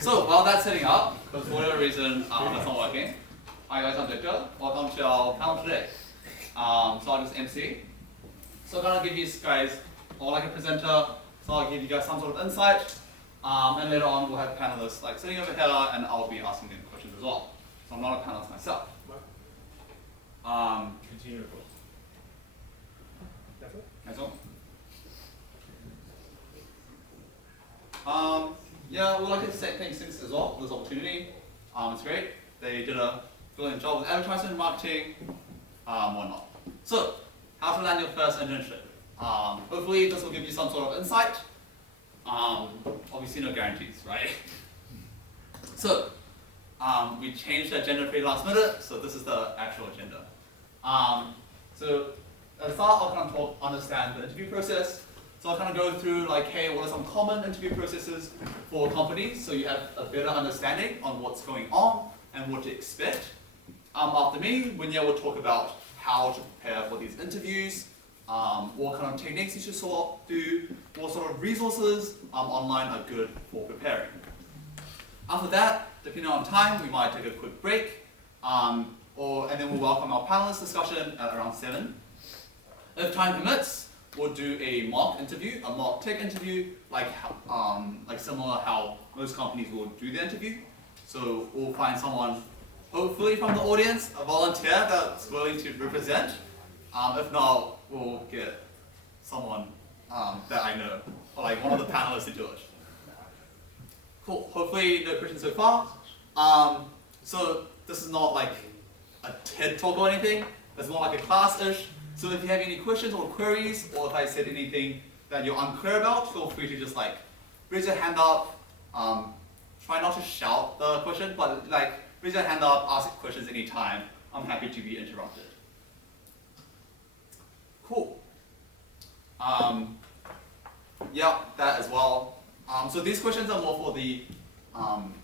So while that's setting up, because for whatever reason that's not working, hi guys, I'm Victor. Welcome to our panel today. So I'll just MC. So I'm gonna give you guys, or like a presenter, so I'll give you guys some sort of insight, and later on we'll have panelists like sitting over here, and I'll be asking them questions as well. So I'm not a panelist myself. Continue. That's all. Yeah, we'd like to say thanks as well for this opportunity. It's great. They did a brilliant job with advertising and marketing, whatnot. So, how to land your first internship. Hopefully this will give you some sort of insight. Obviously no guarantees, right? So, we changed the agenda pretty last minute, so this is the actual agenda. So, at the start I'll kind of understand the interview process. So I'll kind of go through like, hey, what are some common interview processes for companies so you have a better understanding on what's going on and what to expect. After me, Wenya will talk about how to prepare for these interviews, what kind of techniques you should sort of do, what sort of resources online are good for preparing. After that, depending on time, we might take a quick break, and then we'll welcome our panelist discussion at around 7. If time permits, we'll do a mock interview, a mock tech interview, like similar how most companies will do the interview. So we'll find someone, hopefully from the audience, a volunteer that's willing to represent. If not, we'll get someone that I know, or like one of the panelists to do it. Cool. Hopefully no questions so far. So this is not like a TED talk or anything. It's more like a class-ish. So if you have any questions or queries, or if I said anything that you're unclear about, feel free to just like raise your hand up. Try not to shout the question, but like raise your hand up, ask questions anytime. I'm happy to be interrupted. Cool. Yeah, that as well. So these questions are more for the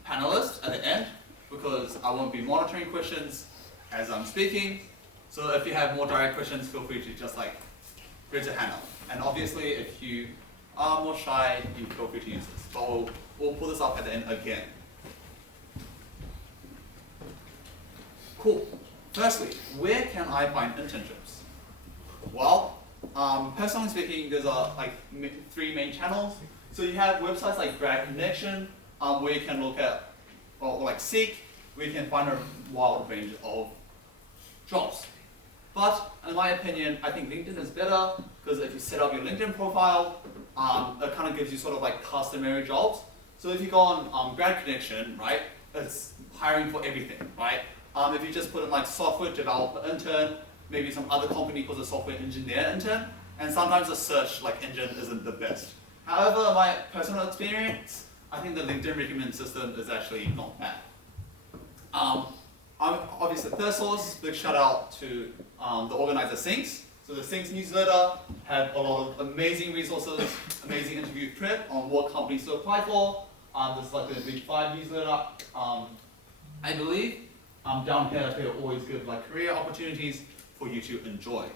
panelists at the end, because I won't be monitoring questions as I'm speaking. So if you have more direct questions, feel free to just like raise your hand up. And obviously, if you are more shy, you feel free to use this. But we'll pull this up at the end again. Cool. Firstly, where can I find internships? Well, personally speaking, there's like 3 main channels. So you have websites like Grad Connection, where you can look at, or like Seek, where you can find a wide range of jobs. But in my opinion, I think LinkedIn is better, because if you set up your LinkedIn profile, it kind of gives you sort of like customary jobs. So if you go on Grad Connection, right, it's hiring for everything, right? If you just put in like software developer intern, maybe some other company calls a software engineer intern, and sometimes the search like engine isn't the best. However, my personal experience, I think the LinkedIn recommend system is actually not bad. Obviously, third source, big shout out to the organizer Syncs. So the Syncs newsletter have a lot of amazing resources, amazing interview prep on what companies to apply for. This is like the Big 5 newsletter. I believe down here they always give like career opportunities for you to enjoy.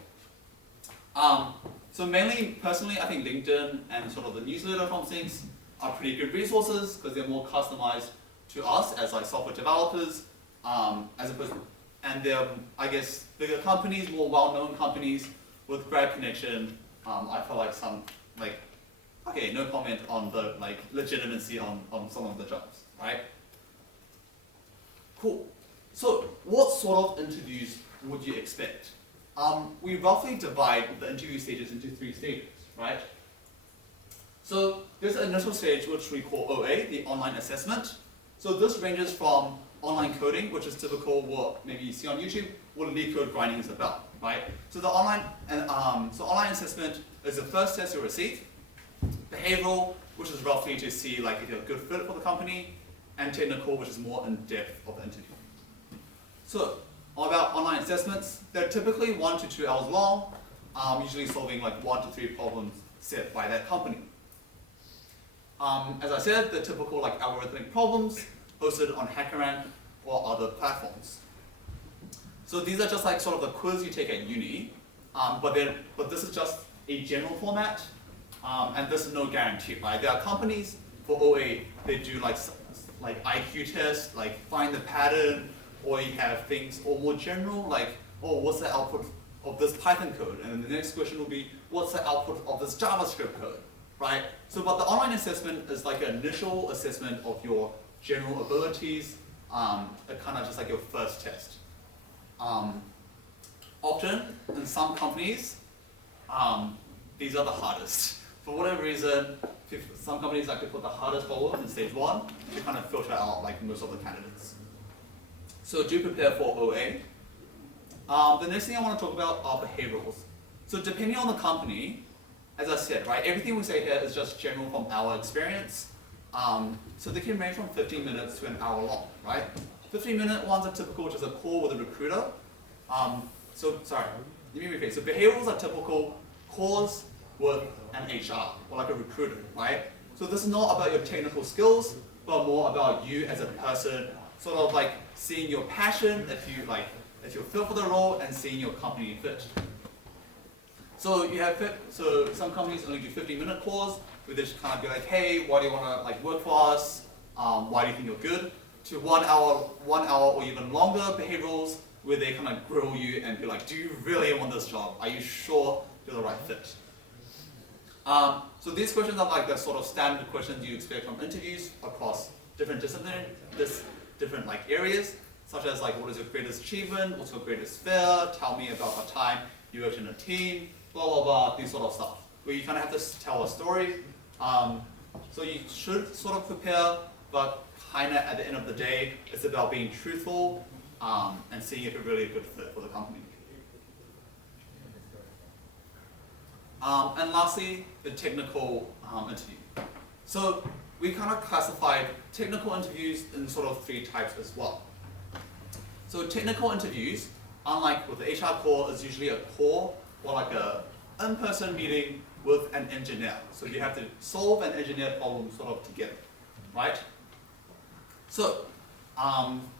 So mainly, personally, I think LinkedIn and sort of the newsletter from Syncs are pretty good resources because they're more customized to us as like software developers. As opposed to, and they're, I guess, bigger companies, more well-known companies with Grad Connection. I feel like some, like, okay, no comment on the like legitimacy on some of the jobs, right? Cool. So, what sort of interviews would you expect? We roughly divide the interview stages into 3 stages, right? So, there's an initial stage which we call OA, the online assessment. So this ranges from online coding, which is typical what maybe you see on YouTube, what lead code grinding is about, right? So the online assessment is the first test you'll receive. Behavioral, which is roughly to see like if you're a good fit for the company, and technical, which is more in depth of the interview. So all about online assessments, they're typically 1 to 2 hours long, usually solving like 1 to 3 problems set by that company. As I said, the typical like algorithmic problems hosted on HackerRank or other platforms. So these are just like sort of the quiz you take at uni, but this is just a general format, and this is no guarantee, right? There are companies for OA, they do like like IQ test, like find the pattern, or you have things or more general, like, oh, what's the output of this Python code? And then the next question will be, what's the output of this JavaScript code, right? So, but the online assessment is like an initial assessment of your general abilities, kind of just like your first test. Often, in some companies, these are the hardest. For whatever reason, some companies like to put the hardest problem in stage 1 to kind of filter out like most of the candidates. So do prepare for OA. The next thing I want to talk about are behaviorals. So depending on the company, as I said, right, everything we say here is just general from our experience. So they can range from 15 minutes to an hour long, right? 15-minute ones are typical, which is a call with a recruiter. Sorry, let me repeat. So behaviorals are typical calls with an HR or like a recruiter, right? So this is not about your technical skills, but more about you as a person, sort of like seeing your passion, if you're fit for the role, and seeing your company fit. So some companies only do 15-minute calls, where they just kind of be like, hey, why do you want to like work for us? Why do you think you're good? To 1 hour or even longer behaviorals, where they kind of grill you and be like, do you really want this job? Are you sure you're the right fit? So these questions are like the sort of standard questions you expect from interviews across different disciplines, different like areas, such as like, what is your greatest achievement? What's your greatest fear? Tell me about a time you worked in a team, blah, blah, blah, these sort of stuff, where you kind of have to tell a story. So you should sort of prepare, but kind of at the end of the day, it's about being truthful and seeing if you're really a good fit for the company. And lastly, the technical interview. So we kind of classified technical interviews in sort of 3 types as well. So technical interviews, unlike with the HR call, is usually a call or like a in-person meeting with an engineer. So you have to solve an engineer problem sort of together, right? So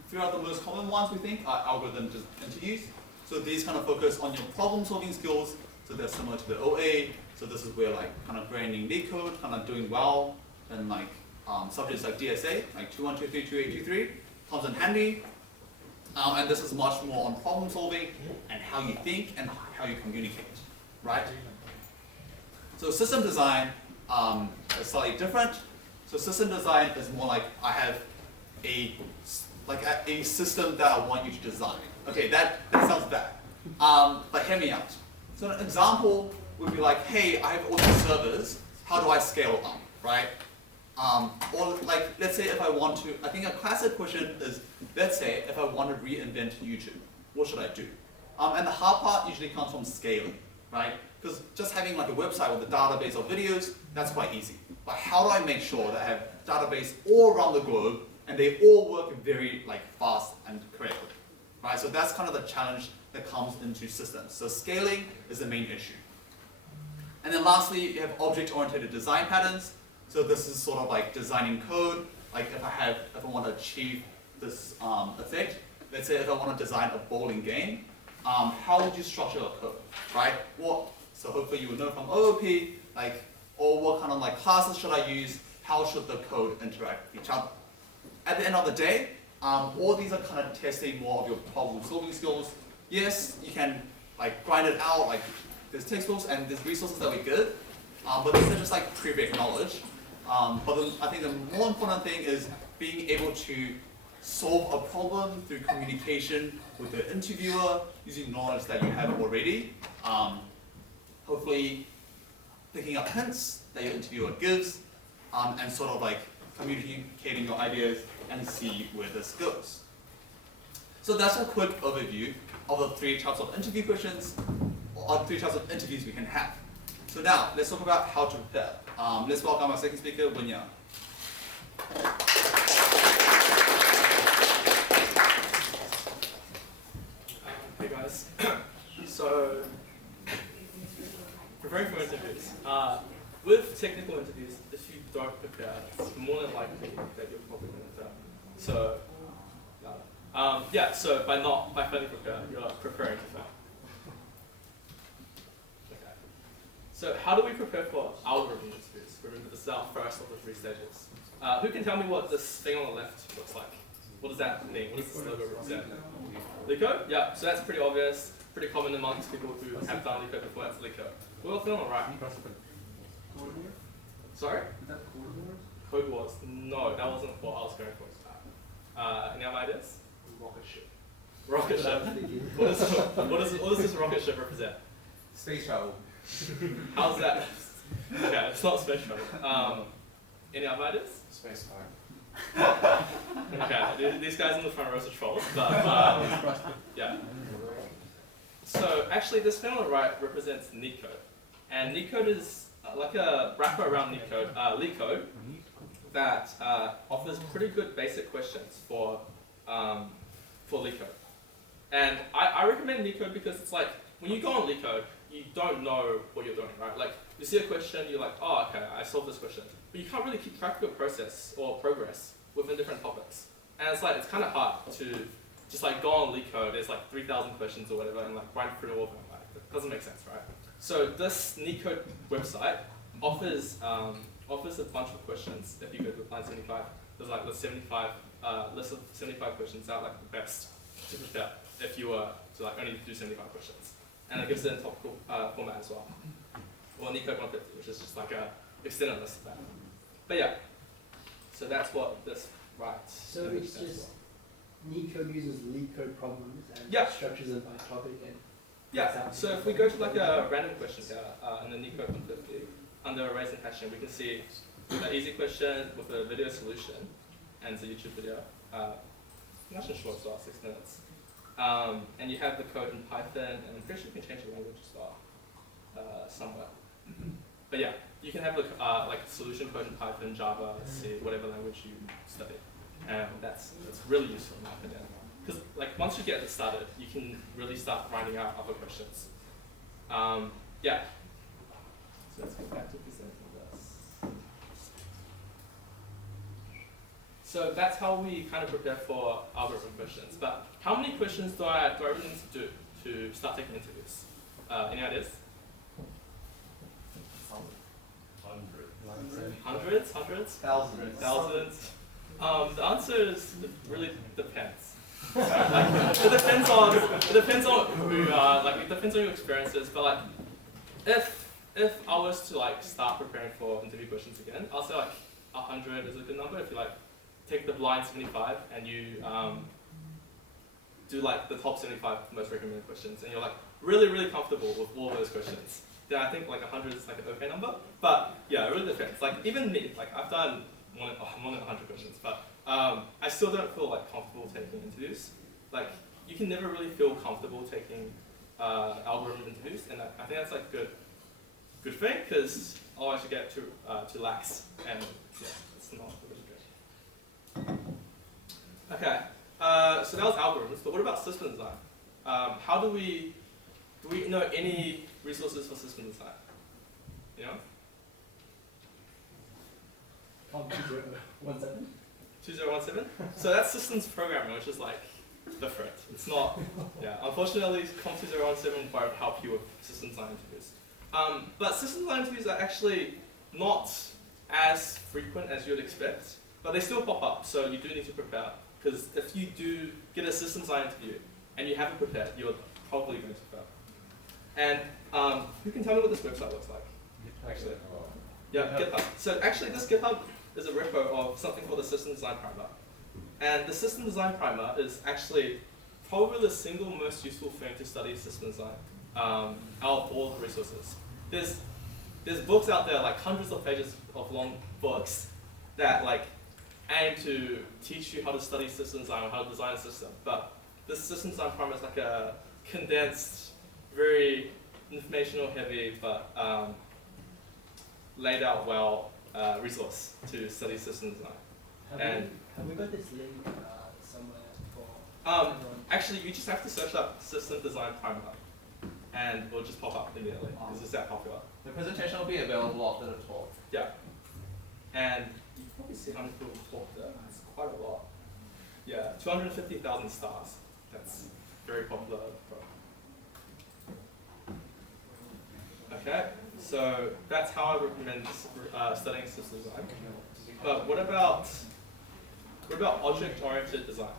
throughout the most common ones we think are algorithm interviews. So these kind of focus on your problem-solving skills. So they're similar to the OA. So this is where like kind of branding lead code, kind of doing well, and like subjects like DSA, like 2123, 2823, comes in handy. And this is much more on problem solving and how you think and how you communicate, right? So system design is slightly different. So system design is more like I have a system that I want you to design. Okay, that sounds bad. But hear me out. So an example would be like, hey, I have all these servers. How do I scale them, right? Or like, let's say if I want to, I think a classic question is, let's say if I want to reinvent YouTube, what should I do? And the hard part usually comes from scaling, right? Because just having like a website with a database of videos, that's quite easy. But how do I make sure that I have database all around the globe and they all work very like fast and correctly, right? So that's kind of the challenge that comes into systems. So scaling is the main issue. And then lastly, you have object-oriented design patterns. So this is sort of like designing code. Like if I want to achieve this effect, let's say if I want to design a bowling game, how would you structure a code, right? So hopefully you would know from OOP, like, or what kind of like classes should I use? How should the code interact with each other? At the end of the day, all these are kind of testing more of your problem-solving skills. Yes, you can like grind it out, like there's textbooks and there's resources that we give, but these are just like prereq knowledge. But I think the more important thing is being able to solve a problem through communication with the interviewer using knowledge that you have already. Hopefully picking up hints that your interviewer gives and sort of like communicating your ideas and see where this goes. So that's a quick overview of the 3 types of interview questions, or 3 types of interviews we can have. So now, let's talk about how to prepare. Let's welcome our second speaker, Wenya. Hey guys. So, preparing for interviews. With technical interviews, if you don't prepare, it's more than likely that you're probably going to fail. So, so by failing to prepare, you're preparing to fail. Okay. So how do we prepare for algorithm interviews? Remember, this is our first of the 3 stages. Who can tell me what this thing on the left looks like? What does that mean? What does this logo represent? LeetCode? Yeah, so that's pretty obvious, pretty common amongst people who have done LeetCode before. That's LeetCode. What else on the right? Sorry? Is that Code Wars? Code Wars? No, that wasn't what I was going for. Any other ideas? Rocket ship. Rocket ship. What does this rocket ship represent? Space travel. How's that? Okay, it's not space travel. Any other ideas? Space time. Okay, these guys in the front rows are trolls, but yeah. So actually, this thing on the right represents LeetCode, and LeetCode is like a wrapper around LeetCode that offers pretty good basic questions for LeetCode. And I recommend LeetCode because it's like when you go on LeetCode, you don't know what you're doing, right? Like you see a question, you're like, oh, okay, I solved this question, but you can't really keep track of your process or progress within different topics. And it's like, it's kind of hard to just like go on LeetCode, there's like 3,000 questions or whatever, and like run through all of them. Like, it doesn't make sense, right? So this LeetCode website offers a bunch of questions. If you go to line 75, there's like the 75 list of 75 questions that are like the best to prepare if you were to like only do 75 questions. And it gives it in topical format as well. Or LeetCode 150, which is just like a extended list of that. But yeah, so that's what this writes. So it's just LeetCode uses LeetCode problems and Yeah. structures them by topic and Yeah, so if we go to like a random question here in the LeetCode 150, under arrays and hashing, we can see an easy question with a video solution and it's a YouTube video. Nice and short, so 6 minutes. And you have the code in Python, and I'm pretty sure you can change the language as well somewhere. But yeah, you can have like solution code in Python, Java, C, whatever language you study. And that's really useful in my opinion. Because like once you get it started, you can really start writing out other questions. Yeah. So let's get back to presenting this. So that's how we kind of prepare for algorithm questions. But how many questions do I really need to do to start taking interviews? Any ideas? Hundreds? Thousands? The answer is it really depends. It depends on who you are, like it depends on your experiences, but like if I was to like start preparing for interview questions again, I'll say like 100 is a good number. If you like take the blind 75 and you do like the top 75 most recommended questions and you're like really comfortable with all those questions, then I think like 100 is like an okay number. But yeah, it really depends. Like even me, like I've done more than 100 questions, but I still don't feel like comfortable taking interviews. Like you can never really feel comfortable taking algorithm interviews, and I think that's like good thing, because otherwise you get too lax, and yeah, it's not really good. Okay, so that was algorithms, but what about system design? How do we know any resources for system design? You know? Comp 2017? 2017? So that's systems programming, which is like different. It's not, yeah, unfortunately, Comp 2017 won't help you with system design interviews. But system design interviews are actually not as frequent as you'd expect, but they still pop up, so you do need to prepare. Because if you do get a system design interview and you haven't prepared, you're probably going to fail. And who can tell me what this website looks like? Actually, yeah, GitHub. So actually, this GitHub is a repo of something called the System Design Primer. And the System Design Primer is actually probably the single most useful thing to study system design out of all the resources. There's books out there, like hundreds of pages of long books that like aim to teach you how to study system design or how to design a system. But this System Design Primer is like a condensed, very informational heavy, but laid out well resource to study system design. Have we got this link somewhere for everyone? Actually, you just have to search up System Design Primer, and it'll just pop up immediately, because it's that popular. The presentation will be available after the talk. Yeah. And you can probably see how many people talk there. It's quite a lot. Yeah, 250,000 stars. That's very popular. Okay, So that's how I recommend studying system design. But what about object-oriented design?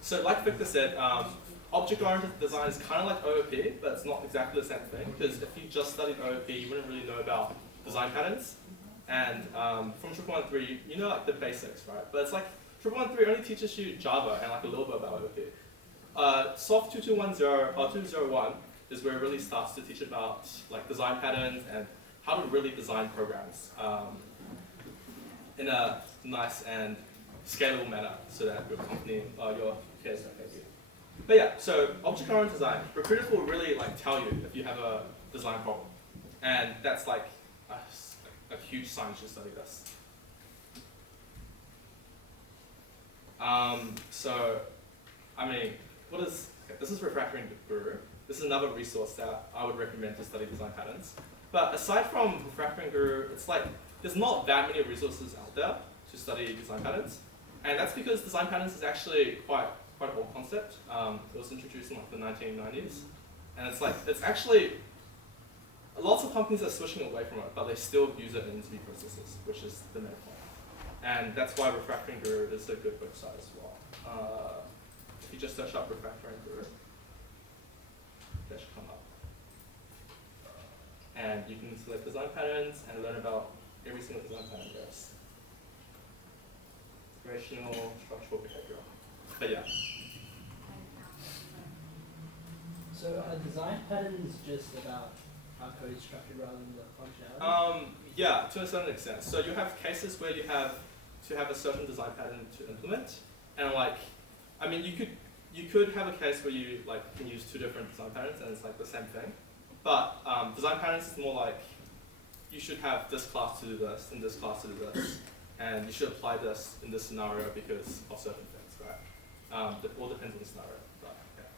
So like Victor said, object-oriented design is kind of like OOP, but it's not exactly the same thing, because if you just studied OOP, you wouldn't really know about design patterns. And from 111.3, you know like the basics, right? But it's like 111.3 only teaches you Java and like a little bit about OOP. Soft 2210 or 201 is where it really starts to teach about like design patterns and how to really design programs in a nice and scalable manner so that your company or your peers don't hate you. But yeah, so object-oriented design, recruiters will really like tell you if you have a design problem. And that's like a huge sign you should study this. So, I mean, this is Refactoring Guru. This is another resource that I would recommend to study design patterns. But aside from Refactoring Guru, it's like, there's not that many resources out there to study design patterns. And that's because design patterns is actually quite an old concept. It was introduced in like the 1990s. And it's actually, lots of companies are switching away from it, but they still use it in interview processes, which is the main point. And that's why Refactoring Guru is a good website as well. If you just search up Refactoring Guru, that should come up. And you can select design patterns and learn about every single design pattern there is. Operational, structural, behavioral. But yeah. So are design patterns just about how code is structured rather than the functionality? Yeah, to a certain extent. So you have cases where you have to have a certain design pattern to implement, and like, I mean, you could have a case where you like can use two different design patterns and it's like the same thing. But design patterns is more like you should have this class to do this and this class to do this, and you should apply this in this scenario because of certain things, right? It all depends on the scenario. But, yeah.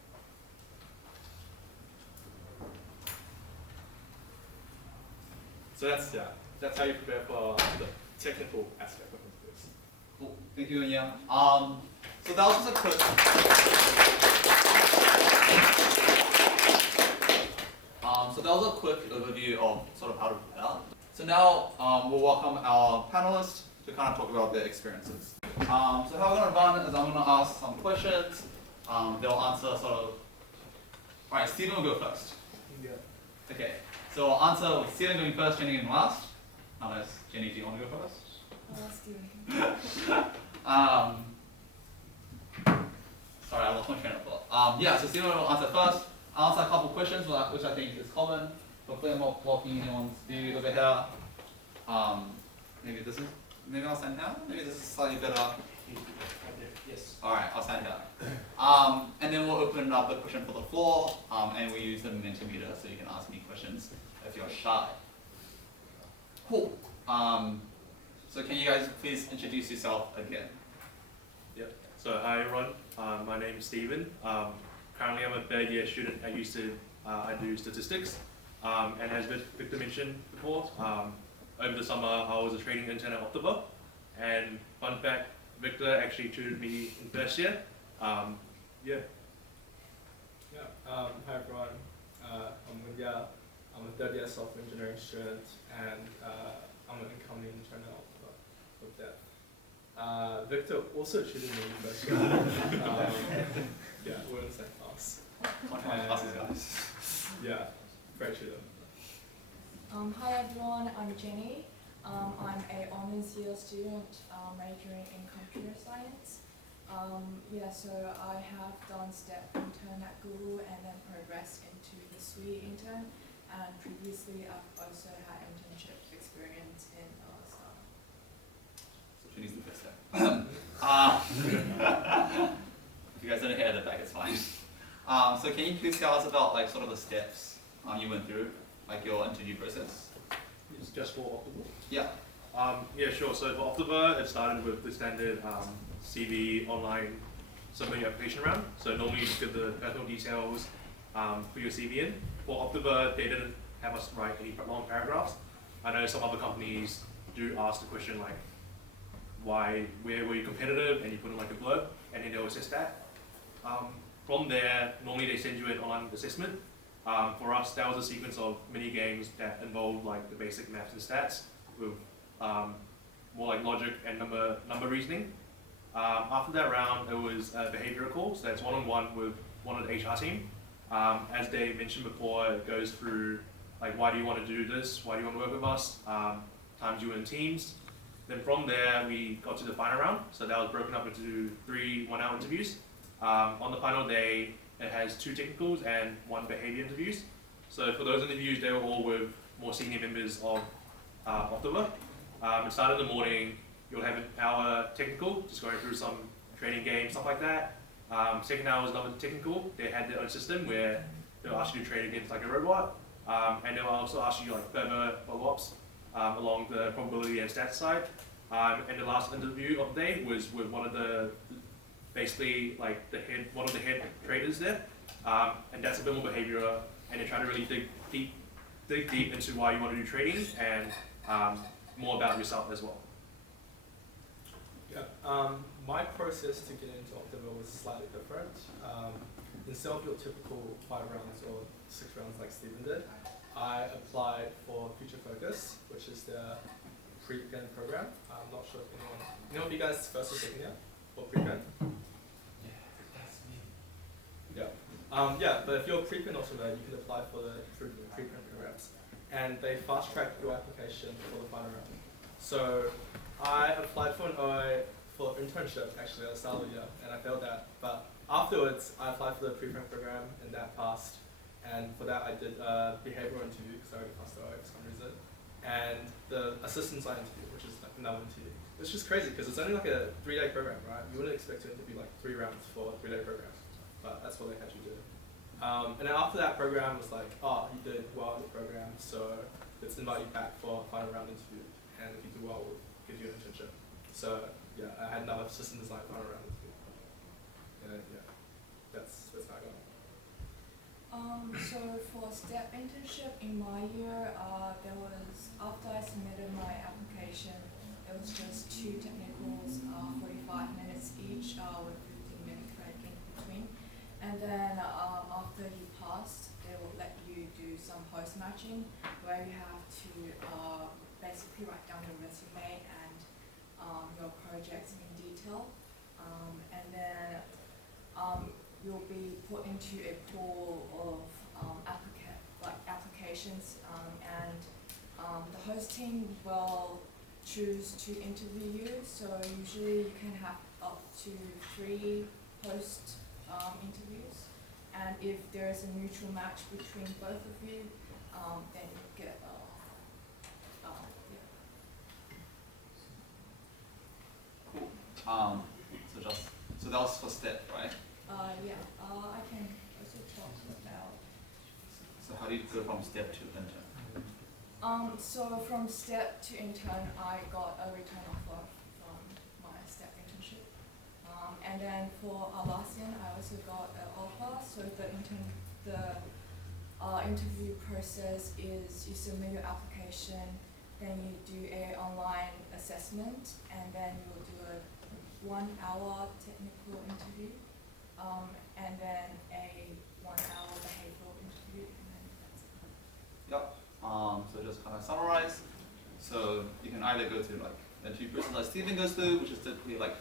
So that's how you prepare for the technical aspect of this. Cool. Thank you, Wenya. So that was just a quick. So that was a quick overview of sort of how to prepare. So now we'll welcome our panelists to kind of talk about their experiences. So how we're going to run is I'm going to ask some questions. They'll answer sort of. All right, Stephen will go first. Yeah. Okay. So I'll answer with Stephen going first, Jenny going last. Unless Jenny, do you want to go first? Steven. Sorry, I lost my train of thought. Yeah, so Stephen will answer first. I'll answer a couple questions, which I think is common. Hopefully I'm not blocking anyone's view over here. Maybe I'll stand down? Maybe this is slightly better. Yes. Alright, I'll stand down. And then we'll open up the question for the floor, and we use the momentum meter so you can ask me questions if you're shy. Cool. So can you guys please introduce yourself again? Yep. So hi everyone, my name is Stephen. Currently I'm a third year student at USYD. I do statistics. And as Victor mentioned before, over the summer I was a trading intern at Optiver. And fun fact, Victor actually tutored me in first year. Hi everyone, I'm Wenya. I'm a third year software engineering student, and I'm an incoming intern at Optiver with that. Victor also tutored me in first year. Yeah, we're in the same class. One of my classes, guys. Yeah, great tutor. Hi everyone, I'm Jenny. I'm a honours year student majoring in computer science. So I have done step intern at Google and then progressed into the USYD intern, and previously I've also had internship experience in startup. So Jenny's the first step. If you guys don't hear at the back, it's fine. So can you please tell us about like sort of the steps you went through, like your interview process? It's just for Optiver? Yeah. Yeah, sure. So for Optiver, it started with the standard CV online submit your application round. So normally you just give the personal details, put your CV in. For Optiver, they didn't have us write any long paragraphs. I know some other companies do ask the question like, where were you competitive, and you put in like a blurb, and then they'll assess that. From there, normally they send you an online assessment, For us, that was a sequence of mini games that involved like the basic maths and stats with more like logic and number reasoning. After that round, it was a behavioral call, so that's one-on-one with one of the HR team. As Dave mentioned before, it goes through like, why do you want to do this? Why do you want to work with us? Times you in teams. Then from there, we got to the final round. So that was broken up into 3 one-hour interviews. On the final day, it has 2 technicals and 1 behavior interviews. So for those interviews, they were all with more senior members of Optiver. It started in the morning. You'll have an hour technical, just going through some training games, stuff like that. Second hour was another technical. They had their own system where they'll ask you to trade against like a robot. And they'll also ask you like further follow-ups along the probability and stats side. And the last interview of the day was with one of the, basically like one of the head traders there. And that's a bit more behavioral, and they try to really dig deep into why you want to do trading and more about yourself as well. Yeah, my process to get into Optiver was slightly different. Instead of your typical 5 rounds or 6 rounds like Stephen did, I applied for Future Focus, which is the pre-pen program. I'm not sure if anyone of you guys first or second year for pre-pen? Yeah, but if you're pre-pen Optiver, you can apply for the pre-pen programs. And they fast-track your application for the final round. So I applied for an OA for internship actually at the start of the year, and I failed that. But afterwards, I applied for the pre-pen program, and that passed. And for that, I did a behavioral interview because I already passed the OA for some reason, and the assistant science interview, which is like another interview. It's just crazy because it's only like a 3-day program, right? You wouldn't expect to interview like 3 rounds for a 3-day program, but that's what they had you do. And then after that program was like, oh, you did well in the program, so let's invite you back for a final round interview, and if you do well, we'll give you an internship. So yeah, I had another system design final round interview. And yeah, that's how I got it. So for STEP internship in my year, there was, after I submitted my application, it was just 2 technicals, 45 minutes each, with 15-minute break in between. And then after you passed, they will let you do some post-matching, where you have to basically write down your resume and your projects in detail. And then you'll be put into a pool of applications, and the host team will choose to interview you. So usually you can have up to 3 post interviews, and if there is a mutual match between both of you, then you get Cool. So that was for STEP, right? I can also talk about. So how do you go from STEP to intern? So from STEP to intern, I got a return offer from my STEP internship. And then for Atlassian, I also got an offer. So the interview process is you submit your application, then you do an online assessment, and then you'll do a 1-hour technical interview, and then a 1-hour behavioral interview, and then that's it. Yep. So just kind of summarize. So you can either go to like the 2 process like Stephen goes through, which is typically like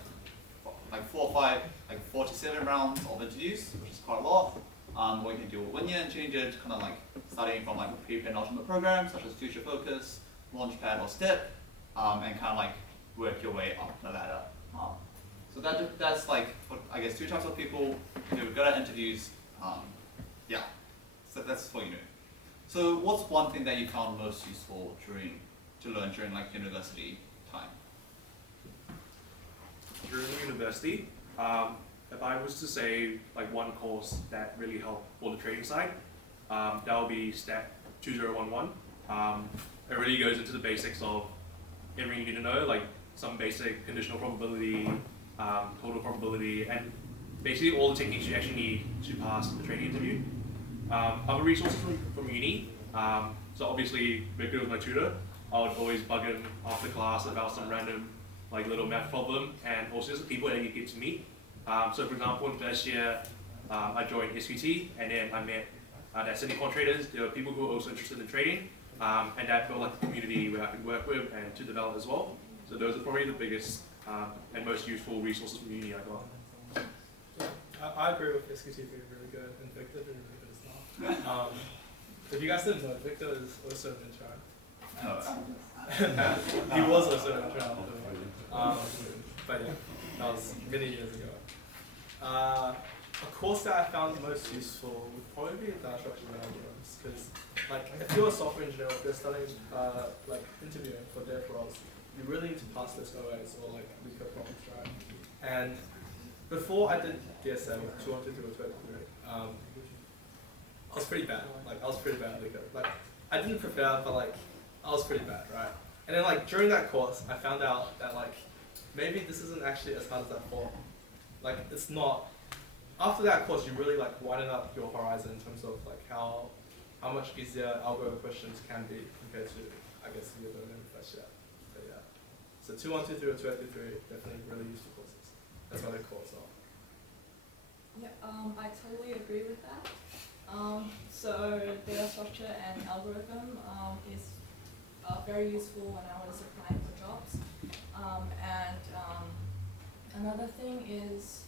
4 or 5, like 47 rounds of interviews, which is quite a lot. Or you can do a Wenya and change it, kind of like starting from like pre-pen ultimate programs such as Future Focus, Launchpad, or STEP, and kind of like work your way up the ladder. So that's like, I guess, 2 types of people who are good at interviews. Yeah, so that's what you know. So what's one thing that you found most useful to learn during like university time? During university, if I was to say like one course that really helped for the trading side, that would be STEP 2011. It really goes into the basics of everything you need to know, like some basic conditional probability, total probability, and basically all the techniques you actually need to pass the trading interview. Other resources from uni, so obviously Victor was my tutor. I would always bug him after class about some random like little math problem, and also just the people that you get to meet. So for example, in first year, I joined SVT, and then I met that's in Quant Traders. There are people who are also interested in trading, and that felt like a community where I could work with and to develop as well. So those are probably the biggest and most useful resources from uni I got. I agree with SQT being really good and Victor being really good as well. If you guys didn't know, Victor is also an intern. He was also an intern. But yeah, that was many years ago. A course that I found most useful would probably be data structures and algorithms, because like if you're a software engineer, if you're studying like interviewing for dev roles, you really need to pass this OAs or like LeetCode problems, right? And before I did DSM with 200 or 23, I was pretty bad. Like I was pretty bad at LeetCode. Like I didn't prepare, but like I was pretty bad, right? And then like during that course, I found out that like maybe this isn't actually as hard as I thought. Like it's not. After that course, you really like widen up your horizon in terms of like how much easier algorithm questions can be compared to, I guess, the other first year. But yeah, so 2123 or 283 definitely really useful courses. That's why they're called as well. Yeah, I totally agree with that. So data structure and algorithm is very useful when I was applying for jobs. Another thing is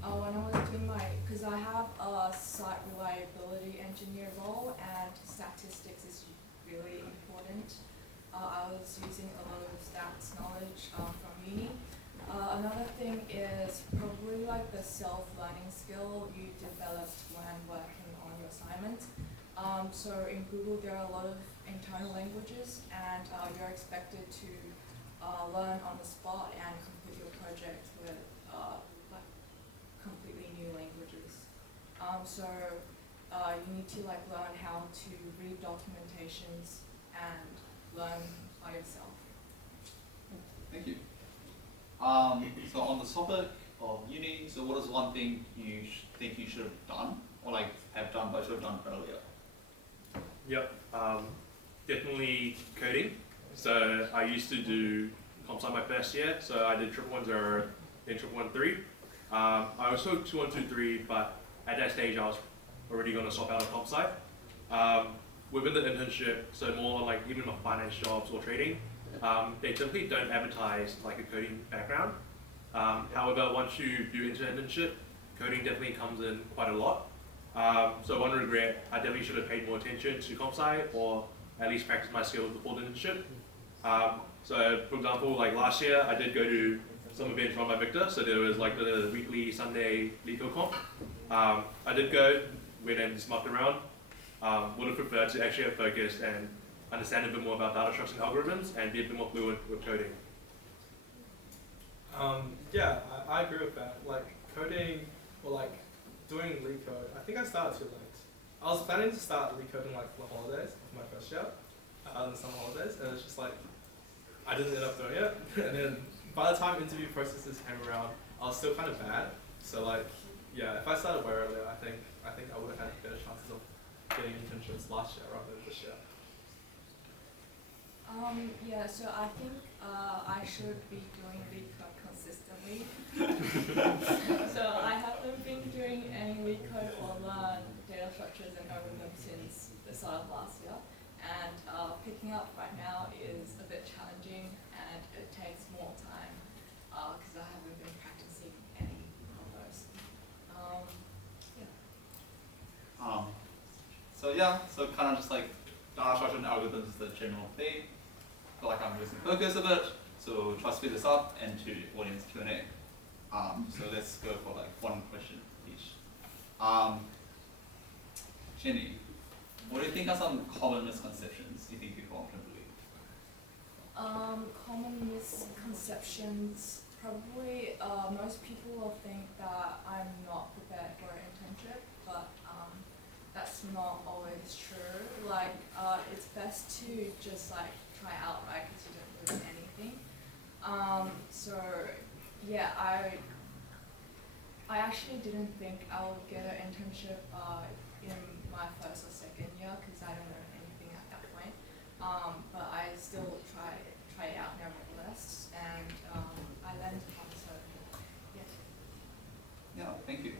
when I was doing because I have a site reliability engineer role and statistics is really important. I was using a lot of stats knowledge from uni. Another thing is probably like the self-learning skill you developed when working on your assignment. So in Google there are a lot of internal languages and you're expected to learn on the spot and complete your project with like completely new languages. So you need to like learn how to read documentations and learn by yourself. Thank you. So on the topic of uni, so what is one thing you think you should have done, or like have done but should have done earlier? Yep, definitely coding. So I used to do comp sci my first year, so I did 110, then 113. I also took 2123, but at that stage I was already going to swap out of comp sci. Within the internship, so more like even my finance jobs or trading, they typically don't advertise like a coding background. However, once you do into an internship, coding definitely comes in quite a lot. So one regret, I definitely should have paid more attention to comp sci or at least practice my skills before the internship. So for example, like last year, I did go to some events run by Victor, so there was like the weekly Sunday LeetCode comp. I did go, went and just mucked around. Would have preferred to actually have focused and understand a bit more about data structures and algorithms and be a bit more fluent with coding. Yeah, I agree with that. Like coding or like doing LeetCode, I think I started too late. I was planning to start LeetCoding like for the holidays of my first year, the summer holidays, and it's just like I didn't end up doing it. And then by the time interview processes came around, I was still kind of bad. So like, yeah, if I started way earlier, I think I would have had better chances of getting internships last year rather than this year. Yeah, so I think I should be doing LeetCode consistently. So I haven't been doing any LeetCode or learn data structures and algorithms since the start of last year. And picking up right now is a bit challenging and it takes more time because I haven't been practicing any of those. So kind of just like data structure and algorithms is the general theme. I feel like I'm losing focus a bit, so try to speed this up and to audience Q&A. So let's go for like one question each. Jenny, what do you think are some common misconceptions you think people often believe? Common misconceptions, probably most people will think that I'm not prepared for an internship, but that's not always true. Like, it's best to just like try out, right, because you don't lose anything. So yeah, I actually didn't think I would get an internship in my first or second year because I don't know anything at that point. But I still try it out nevertheless, and I learned a lot. So yeah. Yeah, thank you.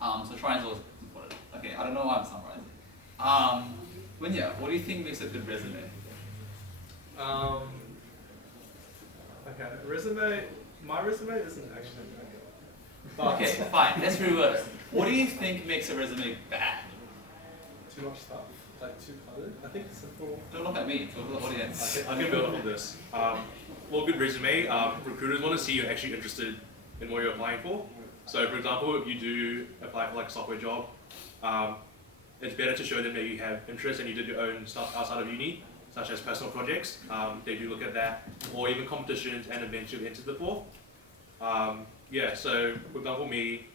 So trying is always important. Okay, I don't know why I'm summarizing. Wenya, what do you think makes a good resume? Okay, resume. My resume isn't actually very good. But Okay, fine. Let's reword it. What do you think makes a resume bad? too much stuff, like too cluttered. I think simple. Don't look at me. Look at the audience. I can build on this. Well, good resume. Recruiters want to see you're actually interested in what you're applying for. So, for example, if you do apply for like a software job, it's better to show them that you have interest and you did your own stuff outside of uni, such as personal projects. They do look at that, or even competitions and events you've entered before. Yeah. So, for example, me,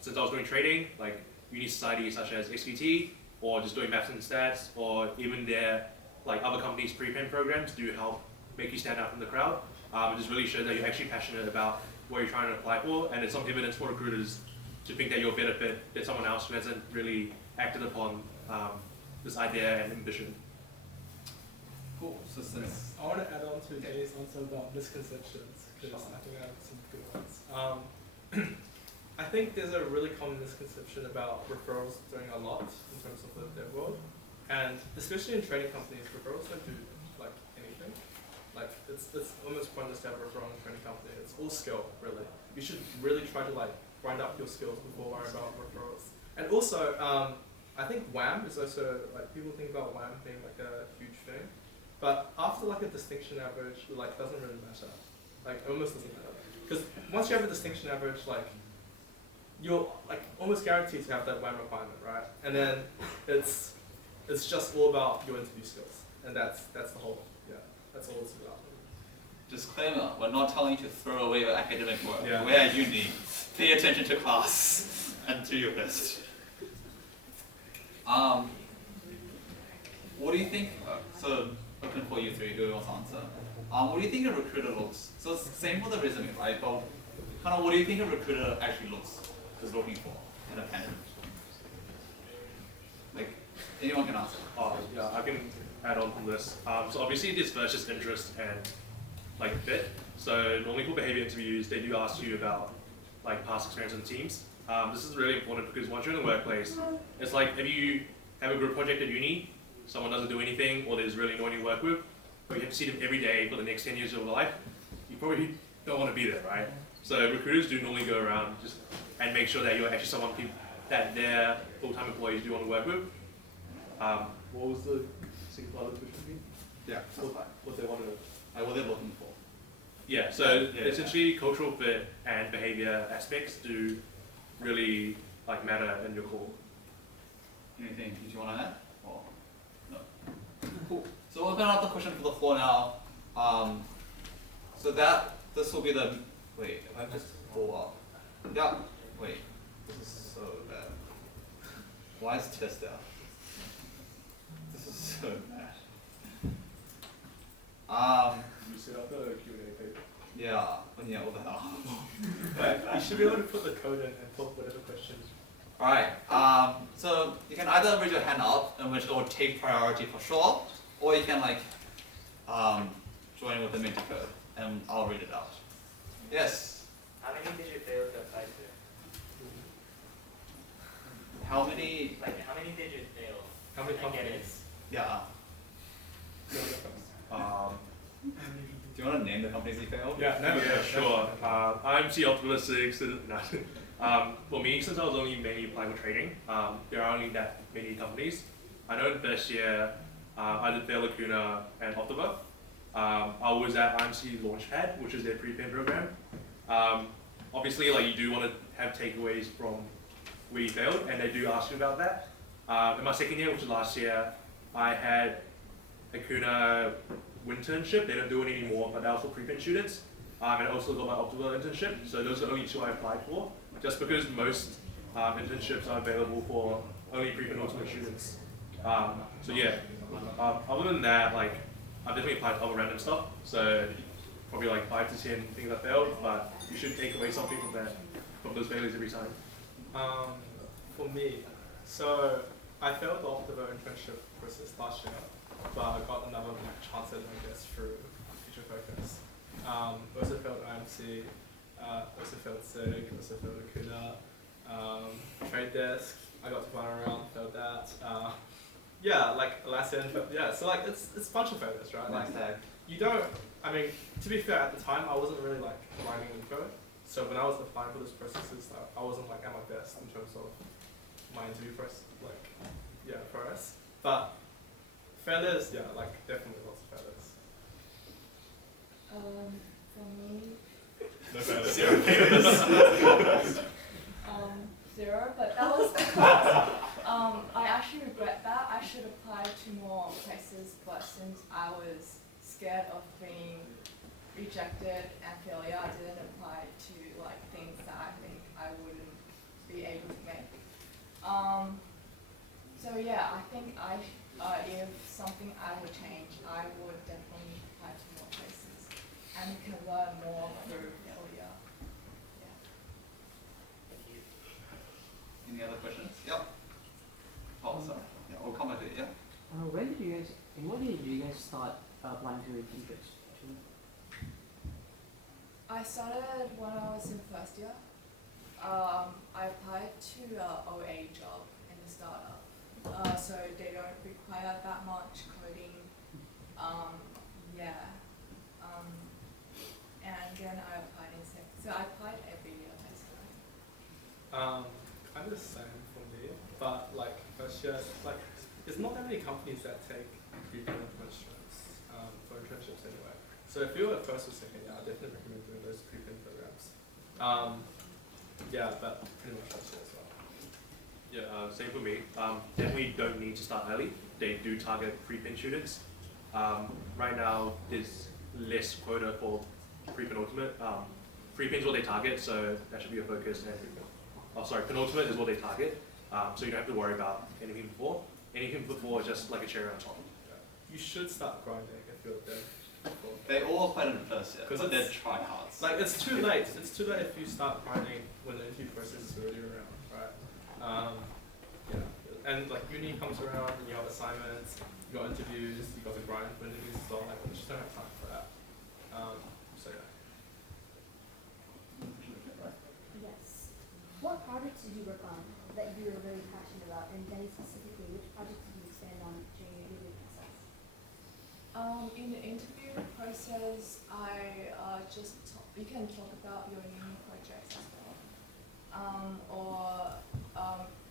since I was doing trading, like USYD such as SQT, or just doing maths and stats, or even their like other companies' pre-pen programs do help make you stand out from the crowd. It just really shows that you're actually passionate about what you're trying to apply for, and it's some evidence for recruiters to think that you're a better fit than someone else who hasn't really acted upon this idea and ambition. Cool. So since I want to add on to Jay's answer about misconceptions, because I think I have some good ones. I think there's a really common misconception about referrals doing a lot in terms of the dev world, and especially in trading companies, referrals don't do like anything. Like it's almost pointless to have a referral in a trading company. It's all skill, really. You should really try to like grind up your skills before worrying about referrals. And also, I think WAM is also like people think about WAM being like a huge thing, but after like a distinction average, it like doesn't really matter. Like it almost doesn't matter, because once you have a distinction average, like you're like almost guaranteed to have that WAM requirement, right? And then it's just all about your interview skills, and that's the whole, that's all it's about. disclaimer: we're not telling you to throw away your academic work. Yeah. We're at uni. Pay attention to class and do your best. What do you think? So, open for you three. Who wants to answer? What do you think a recruiter looks? So same for the resume, right? But kind of, what do you think a recruiter actually is looking for in a candidate? Like, anyone can answer. Oh, yeah, I can add on from this. So obviously this versus interest and like fit. So normally for behavior interviews, they do ask you about like past experience in teams. This is really important because once you're in the workplace, it's like if you have a group project at uni, someone doesn't do anything, or there's really no one you work with, but you have to see them every day for the next 10 years of your life, you probably don't want to be there, right? So recruiters do normally go around just and make sure that you're actually someone that their full-time employees do want to work with. What was the second part of the question? Yeah, that's fine. What they want to Like, what they're looking for. Yeah, so essentially cultural fit and behavior aspects do really like matter in your call. Anything did you want to add? Or no? Cool. So we'll open up the question for the floor now. So this will be the wait. If I just pull up. Yeah. Wait. This is so bad. Why is test out? This is so bad. You set up the Q&A paper. Yeah. Yeah. What the hell? You should be able to put the code in and put whatever questions. All right. So you can either raise your hand up, in which it will take priority for sure, or you can like join with the Minty code, and I'll read it out. Yes. How many did you fail to apply to? How many? Like, how many did you fail? How many I get it. companies? Yeah. Do you want to name the companies you failed? Yeah, no, Yeah, sure. I'm Optiver 6. For me, since I was only mainly applying for trading, there are only that many companies. I know in first year, I did fail Lacuna and Optiver. I was at IMC Launchpad, which is their pre-pen program. Obviously, like you do want to have takeaways from where you failed, and they do ask you about that. In my second year, which was last year, I had Lacuna internship. They don't do it anymore, but that was for pre-pen students. And I also got my Optiver internship. So those are the only two I applied for, just because most internships are available for only pre-pen ultimate students. So yeah, other than that, like I've definitely applied to other random stuff. So probably like 5 to 10 things I failed, but you should take away something from those failures every time. For me, so I failed the Optiver internship process last year, but I got another chance at it, I guess, through Future Focus. Also failed IMC, also failed SIG, also failed Lacuna, Trade Desk. I got to final round, failed that. Yeah, like last end, but yeah, so like it's a bunch of failures, right? Like you don't. I mean, to be fair, at the time I wasn't really like grinding info. So when I was applying for those processes, I wasn't like at my best in terms of my interview process, progress. But failures, yeah, like definitely lots of failures. For me, No failures. Zero failures. Zero, but that was because I actually regret that. I should apply to more places, but since I was scared of being rejected and failure, I didn't apply to like things that I think I wouldn't be able to make. So yeah, I think if something I would change, I would definitely apply to more places, and you can learn more through failure. Yeah. Any other questions? Yep. Oh, sorry. Yeah, we'll come back to it. Yeah. When did you guys? And what did you guys start applying to internships? I started when I was in first year. I applied to OA job in the startup, so they don't require that much coding. And then I applied in second. So I applied every year basically. Kind of the same for me, but like first year, like there's not that many companies that take pre-con students for internships anyway. So if you're a first or second year, I definitely recommend doing those pre-con programs. Yeah, but pretty much first year as well. Yeah, same for me. Definitely don't need to start early. They do target pre-pin students. Right now, there's less quota for pre-pin ultimate. Pre-pin is what they target, so that should be a focus. And penultimate is what they target, so you don't have to worry about anything before. Anything before is just like a cherry on top. Yeah. You should start grinding if you're there. They all apply in the first year, but they're tryhards. Like it's too late. It's too late if you start grinding when the interview process is already around, right? Yeah. And like uni comes around, and you have assignments, you got interviews, you got to grind for interviews as well. Like you just don't have time for that. So yeah. Yes. What projects did you work on that you were very passionate about, and then specifically, which projects did you expand on during your interview process? In the interview process, you can talk about your uni projects as well.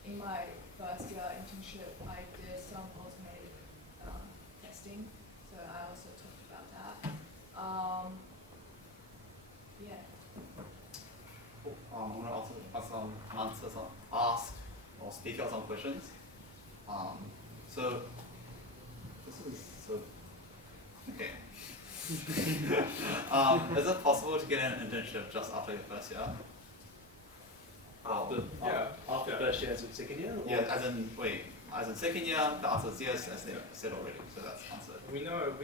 In my first year internship, I did some automated testing, so I also talked about that. Yeah. I'm gonna also ask or speak out some questions. So this is so okay. Is it possible to get an internship just after your first year? After first year as in second year? Or? Yeah, as in second year, the answer is yes, as they said already, so that's answered. We know of a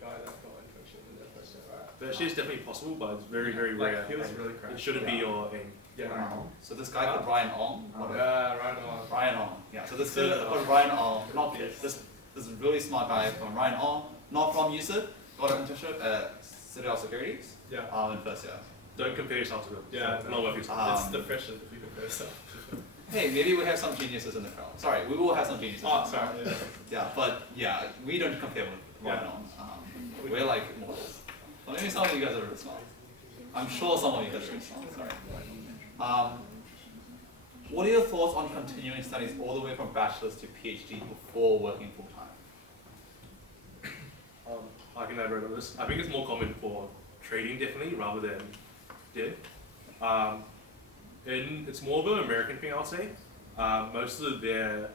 guy that got an internship in their first year, right? First year is definitely possible, but it's very, very rare. He was really crazy. It shouldn't be your aim. Yeah. So this guy called Ryan Ong. Ryan Ong. Yeah. So this guy called Ryan Ong, this really smart guy from Ryan Ong, not from USYD, got an internship at Citadel Securities. Yeah. In first year. Don't compare yourself to them. Yeah. Not worth your time. It's the pressure if you compare yourself. Hey, maybe we have some geniuses in the crowd. Sorry, we will have some geniuses. Oh, sorry. Yeah. Yeah, but yeah, we don't compare with Ryan Ong. We're like models. Well, maybe some of you guys are really smart. I'm sure some of you guys are really smart. Sorry. What are your thoughts on continuing studies all the way from bachelor's to PhD before working full time? I can elaborate on this. I think it's more common for trading definitely rather than dev. It's more of an American thing, I would say. Most of their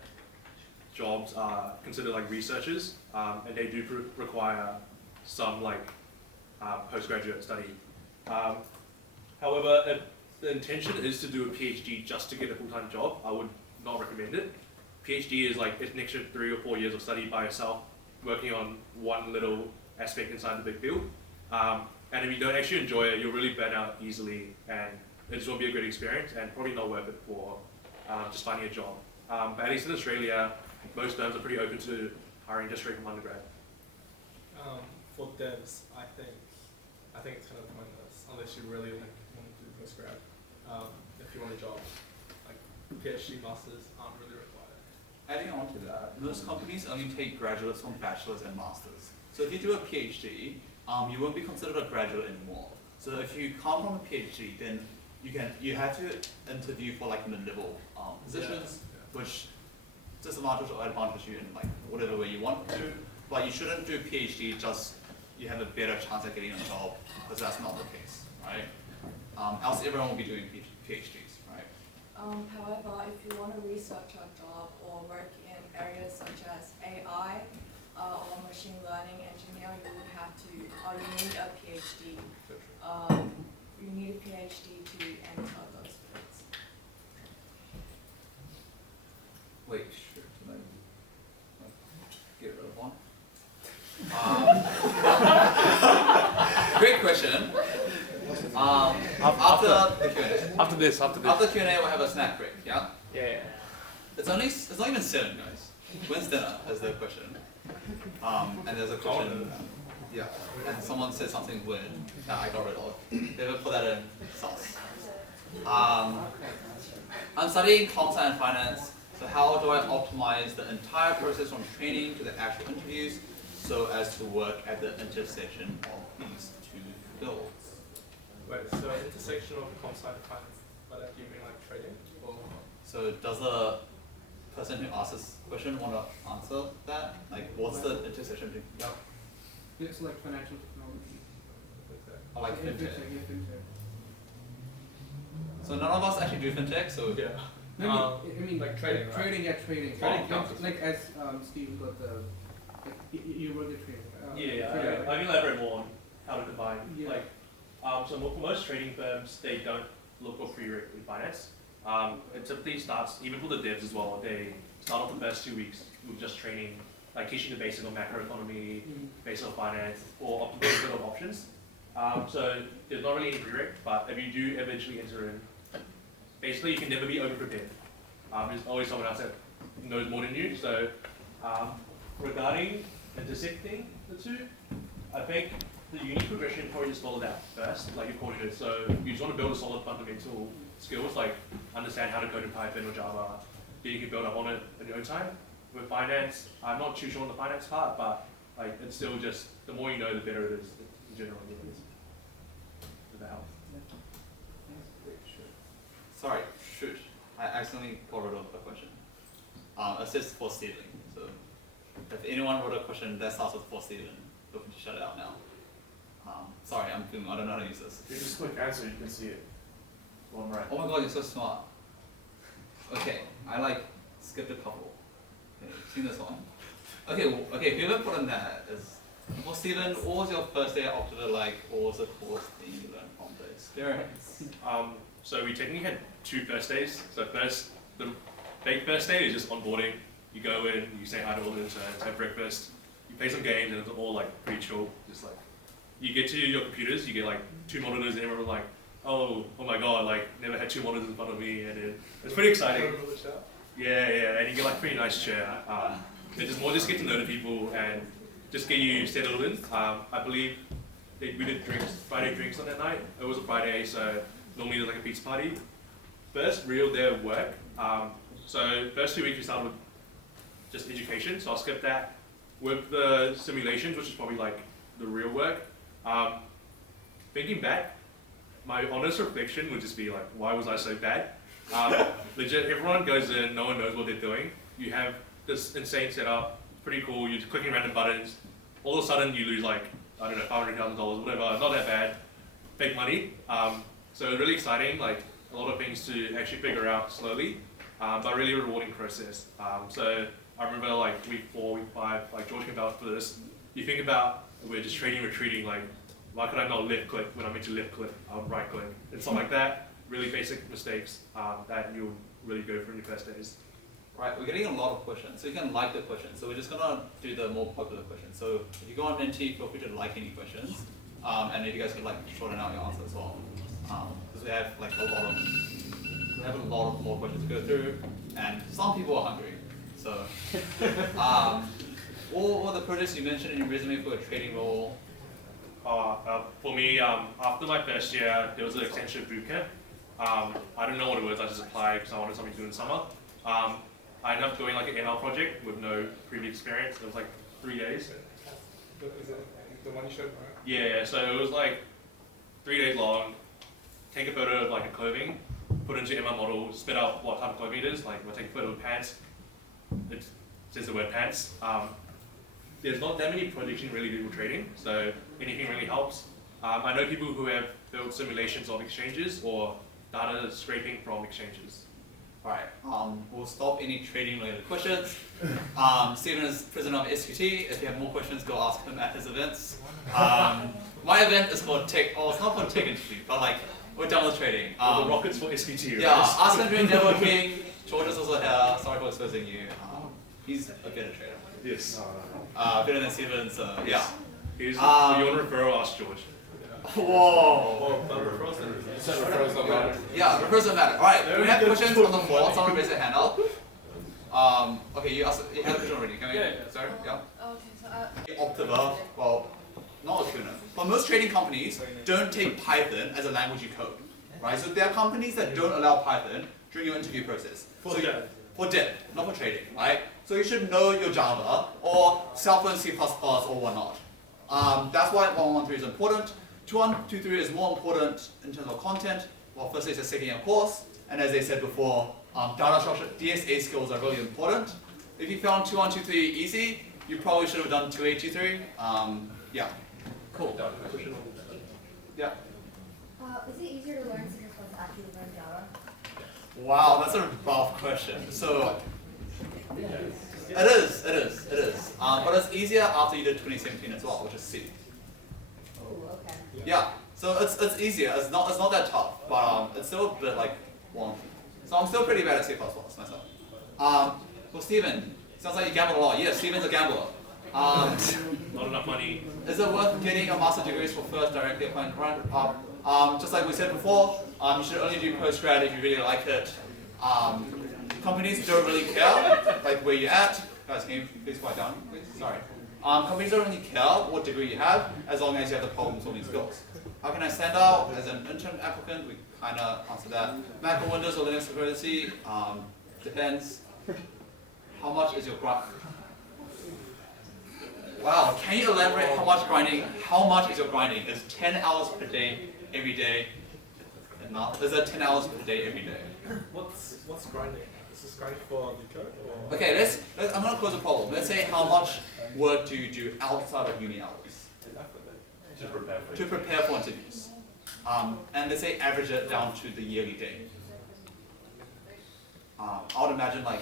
jobs are considered like researchers, and they do require some like postgraduate study. However, if the intention is to do a PhD just to get a full-time job, I would not recommend it. PhD is like an extra 3 or 4 years of study by yourself, working on one little aspect inside the big field. And if you don't actually enjoy it, you'll really burn out easily, and it just won't be a great experience, and probably not worth it for just finding a job. But at least in Australia, most firms are pretty open to hiring just straight from undergrad. For devs, I think it's kind of pointless unless you really like want to do postgrad. If you want a job, like PhD masters aren't really required. Adding on to that, most companies only take graduates from bachelors and masters. So if you do a PhD, you won't be considered a graduate anymore. So if you come from a PhD, then you have to interview for like mid-level positions, which disadvantage or advantage you in like whatever way you want to. But you shouldn't do PhD just you have a better chance at getting a job, because that's not the case, right? Else everyone will be doing PhDs, right? However, if you want to research a job or work in areas such as AI or machine learning engineer, you would have to, you need a PhD. You need a PhD to enter those fields. Wait, sure. Can I get rid of one? Great question. After the Q&A. After this. After Q&A, we'll have a snack break. Yeah. Yeah. It's not even 7, guys. When's dinner? Is the question. And there's a question. Yeah. And someone said something weird that I got rid of. They ever put that in sauce. I'm studying comp sci and finance. So how do I optimize the entire process from training to the actual interviews so as to work at the intersection of these two fields? Wait, so intersection of comp sci and finance, but do you mean like trading? Or? So does the person who asked this question want to answer that? Like, what's the intersection between? Yeah. It's like financial technology. Or like Yeah, fintech. yeah, fintech. So none of us actually do fintech, so Yeah. No, I mean like trading, right? trading, yeah, trading. Trading counts. Like as Steve got the, like, you wrote the trading. I can elaborate more on how to combine. Yeah. Like, so for most trading firms, they don't look for prerequisite finance. It typically starts, even for the devs as well, they start off the first 2 weeks with just training, like teaching the basics of macroeconomy, basics of finance, or a bit of options. So there's not really any prereq, but if you do eventually enter in, basically you can never be over-prepared. There's always someone else that knows more than you. So regarding intersecting the two, I think the unique progression probably just follow that first, like you called it. So you just want to build a solid fundamental skills, like understand how to code in Python or Java, then you can build up on it in your own time. With finance, I'm not too sure on the finance part, but like it's still just, the more you know, the better it is in general. Does that help? sorry, shoot. I accidentally got rid of a question. It says for Steven. So if anyone wrote a question that starts with for Steven, feel free to shut it out now. Sorry, I don't know how to use this. If you just click answer, you can see it. Bottom right. Oh my god, you're so smart. Okay, I like skipped a couple. Okay, seen this one. Okay, whoever put in that is, well, Steven, what was your first day at Optiver like? What was the course thing you learned from the experience? So we technically had 2 first days. So the big first day is just onboarding. You go in, you say hi to all the interns, have breakfast, you play some games, and it's all like pretty chill. Just like, you get to your computers, you get like 2 monitors, and everyone's like, oh my god, like never had 2 monitors in front of me, and it's pretty exciting. Yeah, and you get like pretty nice chair. It's just more just get to know the people and just get you settled in. I believe we did Friday drinks on that night. It was a Friday, so normally there's like a pizza party. First real day of work. So first 2 weeks we started with just education, so I'll skip that. With the simulations, which is probably like the real work. Thinking back, my honest reflection would just be like, why was I so bad? Legit, everyone goes in, no one knows what they're doing. You have this insane setup, pretty cool, you're just clicking random buttons. All of a sudden you lose like, I don't know, $500,000, whatever, not that bad. Fake money. So really exciting, like a lot of things to actually figure out slowly, but really rewarding process. So I remember like week 4, week 5, like George can vouch for this. You think about, we're just trading, retreating, like why could I not left click when I meant to left click, I would right click, and stuff like that. Really basic mistakes that you'll really go through in your first days. Right, we're getting a lot of questions, so you can like the questions. So we're just gonna do the more popular questions. So if you go on Menti, feel free to like any questions, and if you guys could like shorten out your answer as well, because we have like a lot of more questions to go through, and some people are hungry. So, what were the projects you mentioned in your resume for a trading role? For me, after my first year, there was an extension bootcamp. I didn't know what it was. I just applied because I wanted something to do in the summer. I ended up doing like an ML project with no previous experience. It was like 3 days. Is it the one you showed, right? Yeah, so it was like 3 days long. Take a photo of like a clothing, put it into ML model, spit out what type of clothing it is. Like we'll take a photo of pants. It says the word pants. There's not that many projects you can really do with trading, so anything really helps. I know people who have built simulations of exchanges or data scraping from exchanges. Alright, we'll stop any trading related questions. Stephen is president of SQT. If you have more questions, go ask him at his events. My event is called Tech, it's not called Tech Internship, but like, we're done with trading. The rockets for SQT, right? Yeah, ask him during networking. George is also here. Sorry for exposing you. He's a better trader. Yes. Better than Stephen, so yeah. Here's, if you want to referral, ask George. Whoa! But referrals Referrals don't matter. Yeah, referrals don't matter. Alright, do we have questions on the floor? Someone raise their hand up. Okay, you had a question already. Can we? Yeah. Sorry? Yeah? Okay, so Optiver, well, not a tuner. But most trading companies don't take Python as a language you code. Right? So there are companies that don't allow Python during your interview process. For dev. For dev, not for trading, right? So you should know your Java or self-learn C++ or whatnot. That's why 113 is important. 2123 is more important in terms of content. Well, firstly, it's a second-year course, and as I said before, data structure, DSA skills are really important. If you found 2123 easy, you probably should have done 2823. Yeah. Cool. Yeah. Is it easier to learn C++ than actually learn Java? Wow, that's a rough question. So, it is. But it's easier after you did 2017 as well, which is C. Oh, okay. Yeah, so it's easier. It's not that tough, but it's still a bit like wonky. So I'm still pretty bad at C++ myself. Well, Stephen, sounds like you gambled a lot. Yes, Stephen's a gambler. Not enough money. Is it worth getting a master's degree for first directly applying grant? Just like we said before, you should only do postgrad if you really like it. Companies don't really care, like where you're at. Guys, can you please quiet down, please? Sorry. Companies don't really care what degree you have, as long as you have the problem-solving skills. How can I stand out as an intern applicant? We kind of answered that. Mac or Windows or Linux dependency? Depends. How much is your grind? Wow, can you elaborate how much grinding? How much is your grinding? Is 10 hours per day, every day enough? Is that 10 hours per day, every day? What's grinding? Is this grinding for the code? Or? Okay, I'm going to close a problem. Let's say how much work do you do outside of uni hours? To prepare for interviews. And let's say average it down to the yearly day. I would imagine like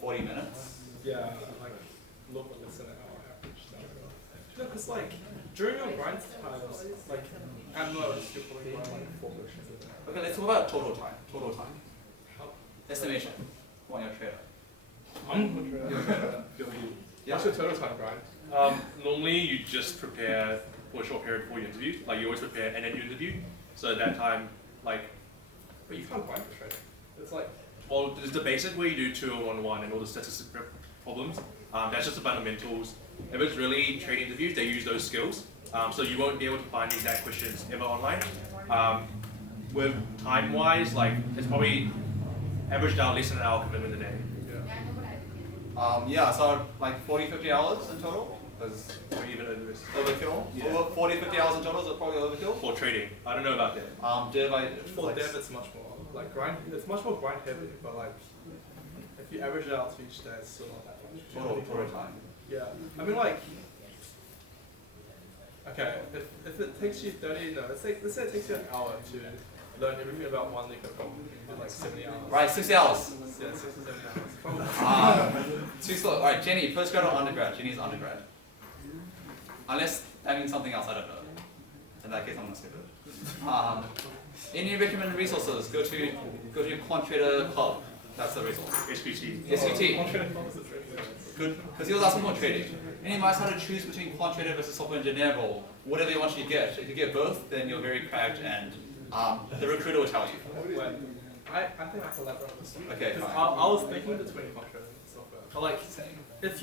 40 minutes. Yeah, like a little bit less than an hour average. No, because like during your grind times, like at most you're probably grind like 4 questions a day. Okay, let's talk about total time. Total time. Estimation. Come on, you're a trader. You're a trader. Yeah. What's your total time grind? Normally you just prepare for a short period before your interview. Like you always prepare and then you interview. So at that time, like. But you can't grind for trading. It's like. Well, there's the basic where you do 201 and all the statistical problems. That's just the fundamentals. If it's really trading interviews, they use those skills. So you won't be able to find the exact questions ever online. With time-wise, like it's probably averaged out less than an hour commitment a day. Yeah, so like 40, 50 hours in total? Is Or even overkill? Yeah. Over 40, 50 hours in total is probably overkill? for trading. I don't know about that. For dev, it's much more like grind. It's much more grind heavy, but like if you average it out to each day, it's still not that much. Total time. Yeah, I mean like. Okay, if it takes you 30, no, let's say it takes you an hour to learn everything about one liquor problem in like 70 hours. Right, 60 hours. Yeah, 60, 70 hours. Too slow. Alright, Jenny, postgrad or undergrad? Jenny's undergrad. Unless that means something else, I don't know. In that case, I'm gonna skip it. Any recommended resources? Go to Quant Trader Club. That's the resource. SQT. SQT. Good, because he was asking for trading. Any advice how to choose between Quant Trader versus software engineer role? Whatever you want you get. If you get both, then you're very cracked and the recruiter will tell you. Wait, I think I can elaborate on this. Okay, fine. I was thinking between contract and software. But like, if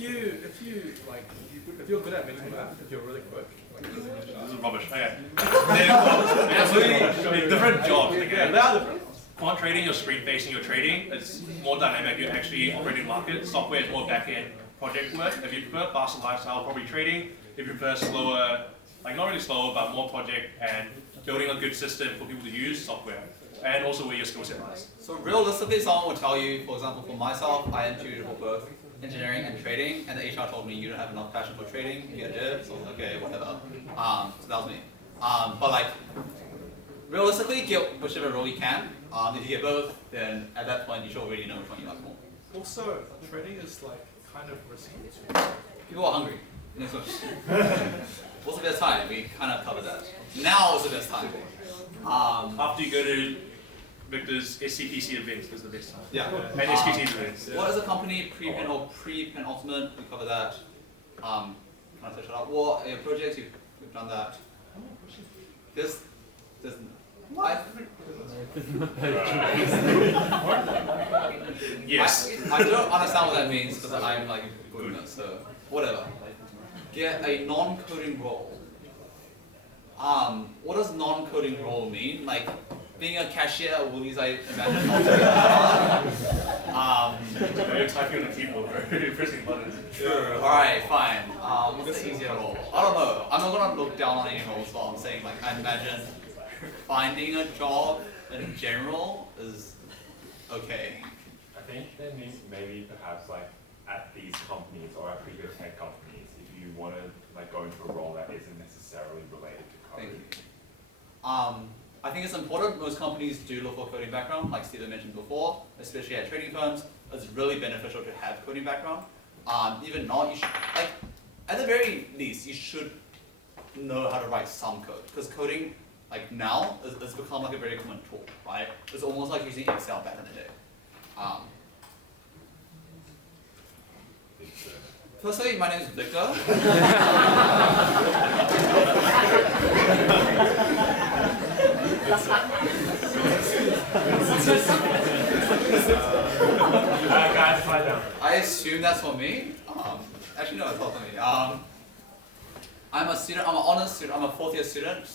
you're good at mental math, if you're really quick, like This is rubbish. Okay. They're absolutely different jobs. yeah, they are different. quant trading, you're screen facing, you're trading. It's more dynamic. You're actually operating market. Software is more back end project work. If you prefer faster lifestyle, probably trading. If you prefer slower, like not really slower, but more project and building a good system for people to use software. And also where your skill set lies. So realistically, someone would tell you, for example, for myself, I interviewed for both engineering and trading, and the HR told me you don't have enough passion for trading, you get a div, so I was like, okay, whatever. So that was me. But like, realistically, get whichever role you can. If you get both, then at that point you should already know which one you like more. Also, trading is like kind of risky. People are hungry. Next question. What's the best time? We kind of covered that. Now is the best time. After you go to Victor's SCPC events is the best time. Yeah. And SQT events. What is a company pre-pen or pre-penultimate? We covered that. Kind of set it up. What are your projects? We've done that. There's what? Yes. I don't understand what that means because I'm like good, so whatever. Get a non-coding role. What does non-coding role mean? Like being a cashier at Woolies, I imagine. You're typing on the keyboard, right? You're pressing buttons. Sure. All right, fine. What's the easier role? I don't know. I'm not gonna look down on any roles, but I'm saying like I imagine finding a job in general is okay. I think that means maybe perhaps like at these companies or at bigger tech companies, if you want to like go into a role that isn't necessarily related to coding. Thank you. I think it's important. Most companies do look for coding background, like Steven mentioned before, especially at trading firms. It's really beneficial to have coding background. Even not, you should, like, at the very least, you should know how to write some code, because coding, like now, it's become like a very common tool, right? It's almost like using Excel back in the day. Firstly, my name is Victor. Guys, slide down. I assume that's for me. Actually, no, it's not for me. I'm a student. I'm an honors student. I'm a fourth-year student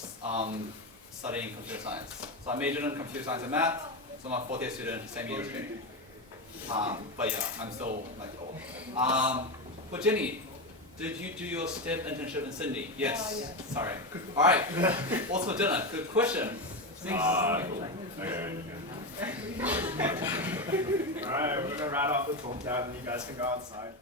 studying computer science. So I majored in computer science and math. So I'm a fourth-year student, same year as Jenny. But yeah, I'm still like old. For Jenny, did you do your STEM internship in Sydney? Yes. Yes. Sorry. All right. What's for dinner? Good question. Cool. Okay. Alright, we're gonna wrap off the talk now and you guys can go outside.